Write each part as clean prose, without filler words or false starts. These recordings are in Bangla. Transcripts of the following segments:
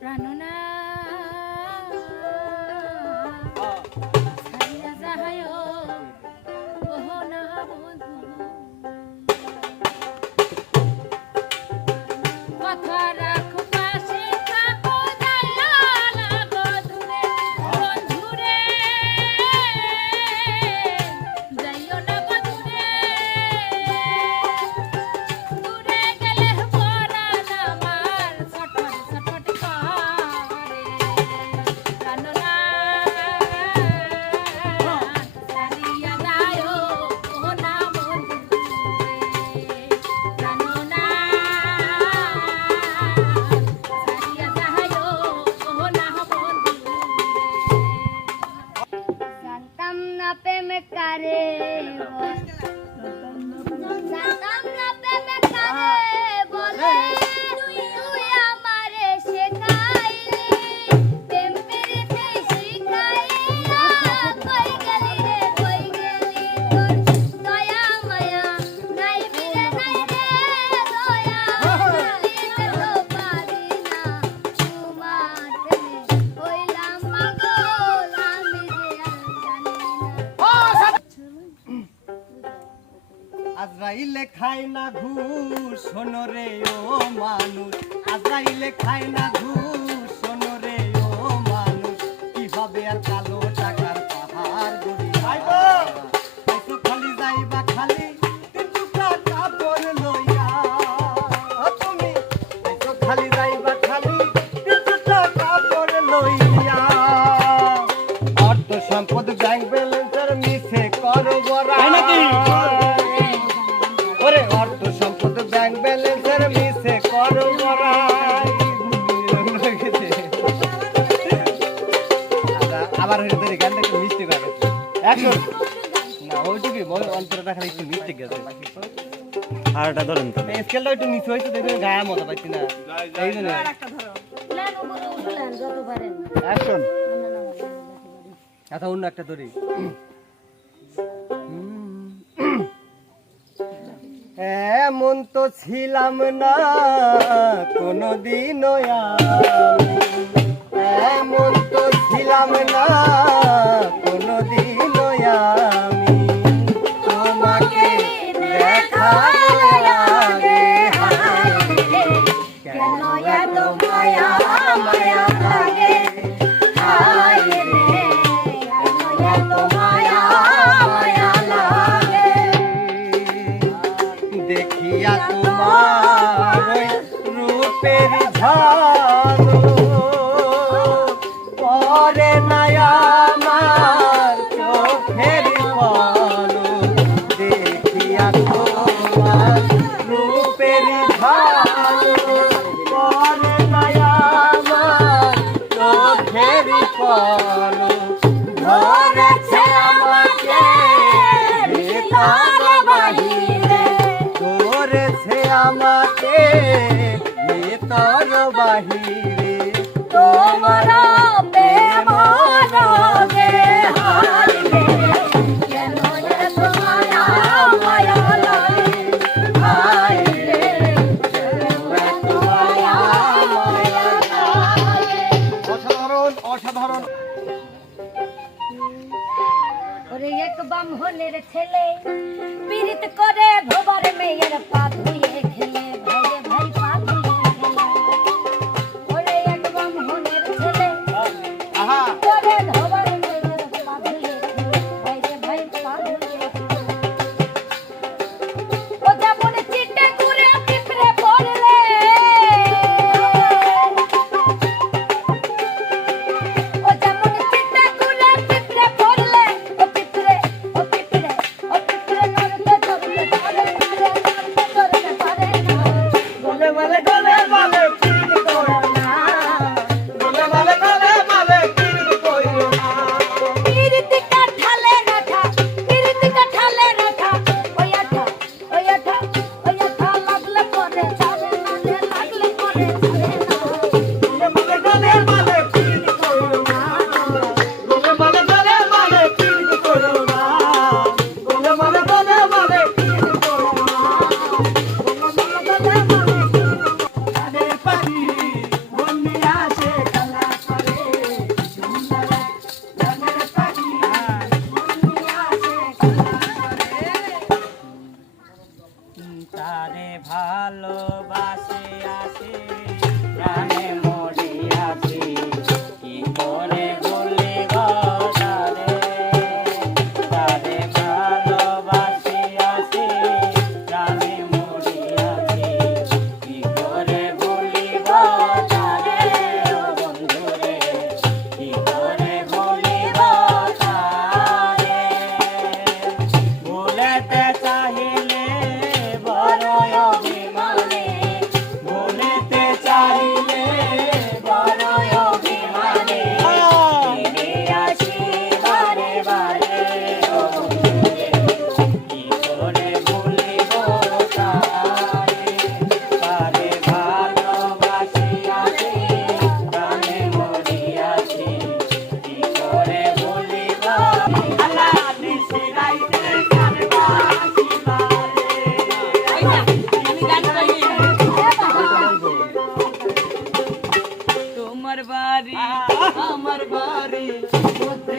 প্রাণনা ছাইয়া যাহায় ওহ না বন্ধু কথা রাখো পাশে থাকো যাইয়া লাগো দূরে বন্ধুরে যাইও না গো দূরে দূরে গেলে পরাণ আমার ছটফট ছটফট করে প্রাণনা ছাড়িয়া যায়ো ও না বন্ধু প্রাণনা ছাড়িয়া যায়ো ও না বন্ধু জানতাম না প্রেম কারে জানতাম না প্রেম কারে বলে তুই আমারে শেখাইলি প্রেম প্রীতি শিখাইলা কই গেলি রে কই গেলি তোর দয়া মায়া নাই বিরে নাই রে দয়া দিতে তো পারি না তোমার প্রেমে হইলাম পাগল আমি যে আর জানি না আজরাইলে খায় না ঘুষ শোনরে ও মানুষ আজরাইলে খায় না ঘুষ শোনরে ও মানুষ কিভাবে আর কালো টাকার পাহাড় গড়ি হয়তো খালি যাইবা খালি কিন্তু কাপড় লইয়া তুমি হয়তো খালি যাইবা খালি কিন্তু কাপড় লইয়া অর্থ সম্পদ ব্যাংক ব্যালেন্সের মিছে করো বড়া ওরে অর্থ সম্পদ ব্যাংক ব্যালেন্সের মিছে করো বড়াই আবার হইতে রে গানটা একটু মিষ্টি গাবে এখন না ওইটুকুই বল অন্তরটা খালি একটু মিষ্টি গেছে আরটা ধরেন তো স্কেলটা একটু নিচে হয়েছে দেখে গায়ে মতো পাচ্ছি না এই জন্য প্ল্যান উপরে উঠলেন যত পারেন এখন আচ্ছা অন্য একটা ধরি এমন তো ছিলাম না কোনদিনও এমন তো ছিলাম না কোনদিনও আমি তোমাকে দেখার আগে কেন এত মায়া মায়া লাগে হায় রে কেন এত মায়া মায়া লাগে দেখিয়া তোমার ওই রূপের ঝালো পরে নাই আমার চোখের পালো দেখিয়া তোমার রূপের ঝালো পরে নাই আমার চোখের পালো ধরেছে আমাকে ভিতর বাহিরে ধরেছে আমাকে ভিতর বাহিরে তোমার প্রেম রোগে হায় রে কেন এত মায়া মায়া লাগে হায় রে কেন এত মায়া মায়া লাগে অসাধারণ অসাধারণ ওরে এক ব্রাহ্মণের ছেলে পীড়িত করে ভোবার মেয়ের পা ধুয়ে খেলে ভাইরে ভাই পা ধুয়ে খেলে ওরে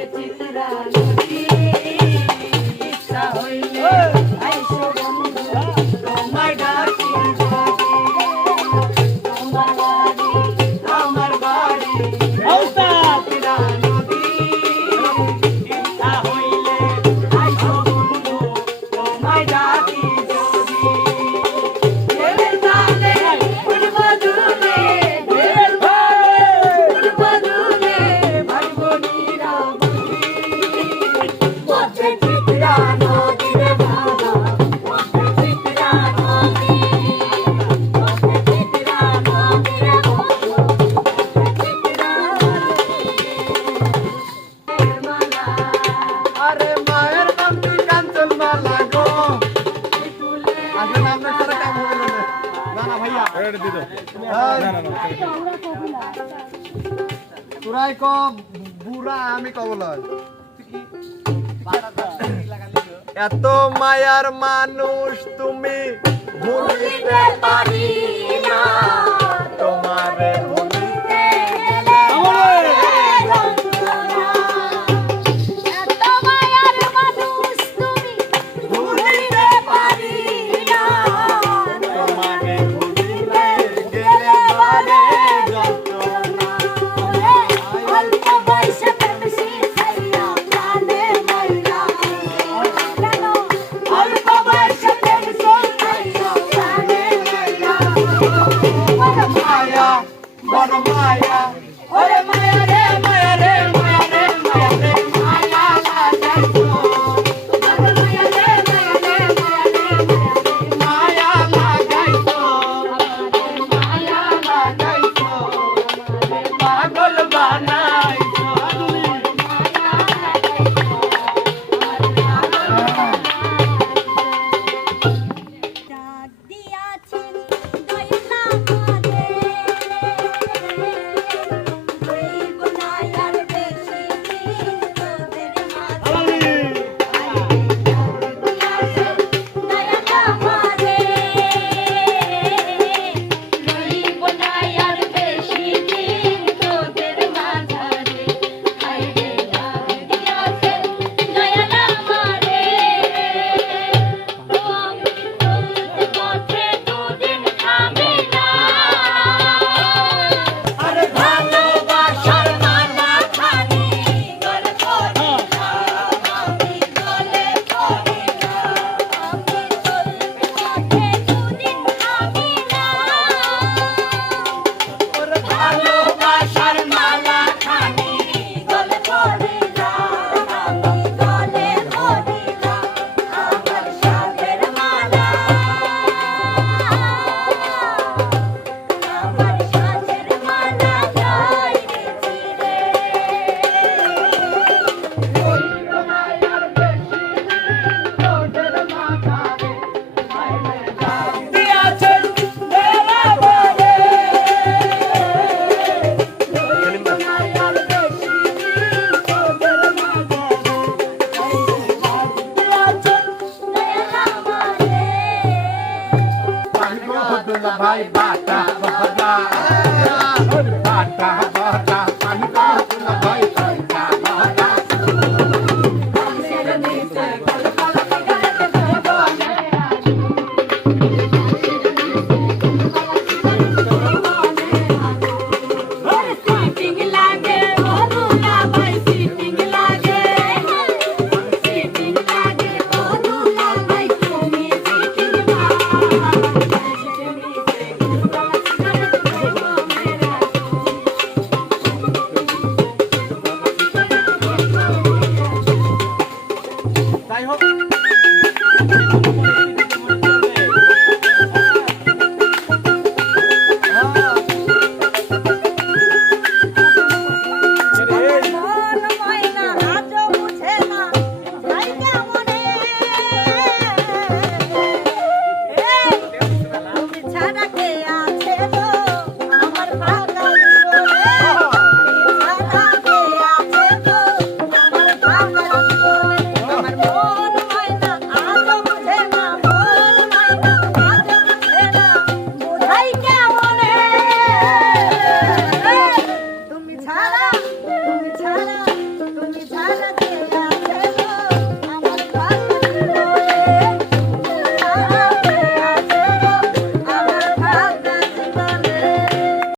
চিত্রা নদী ইচ্ছা হইলে আইসো বন্ধু তোমায় ডাকি যদি তোমার বাড়ি আমার বাড়ি চিত্রা নদী ইচ্ছা হইলে আইসো বন্ধু তোমায় ডাকি যদি দেবের তালে ফুলবদুলে দেবের তালে ফুলবদুলে ভাই বোনেরা বন্ধি চিত্রা নদী রে বাবা চিত্রা নদী চিত্রা নদী রে বাবা চিত্রা মালা আরে মায়ের নাম তুই কাঞ্চন মালা গো আগে নাম না সারা কাম হলো না না না ভাইয়া এটা দিও না না তুরাই ক বুড়া আমি কবলয় এত মায়ার মানুষ তুমি ভুলিতে পারি না তোমারে ভুলিতে গেলে এত মায়ার মানুষ তুমি ভুলিতে পারি না তোমাকে ভুলিতে গেলে বারে যন্ত্রণা অল্প বয়সে প্রেম শিখাইয়া প্রাণে মাইরা কেন অল্প বয়সে প্রেম শিখাইয়া প্রাণে মাইরা মায়া বড় মায়া ওরে মায়া রে মায়া রে মায়া রে মায়া রে মায়া লাগাইছো ওরে মায়া রে মায়া রে মায়া রে মায়া লাগাইছো মায়া লাগাইছো পাগল বানাইছো ডাক দিয়াছেন দয়ালা মারে হইব না আর বেশি দিন তোদের মাঝে দয়ালা মারে হইব না আর বেশি দিন তোদের মাঝে হাইরে ডাক দিয়াছেন দয়ালা মারে আরে ভালোবাসার মালা খানি ওরে ভালোবাসার মালা খানি দিয়াছেন দেলা বলে ভাই বাটা বাটা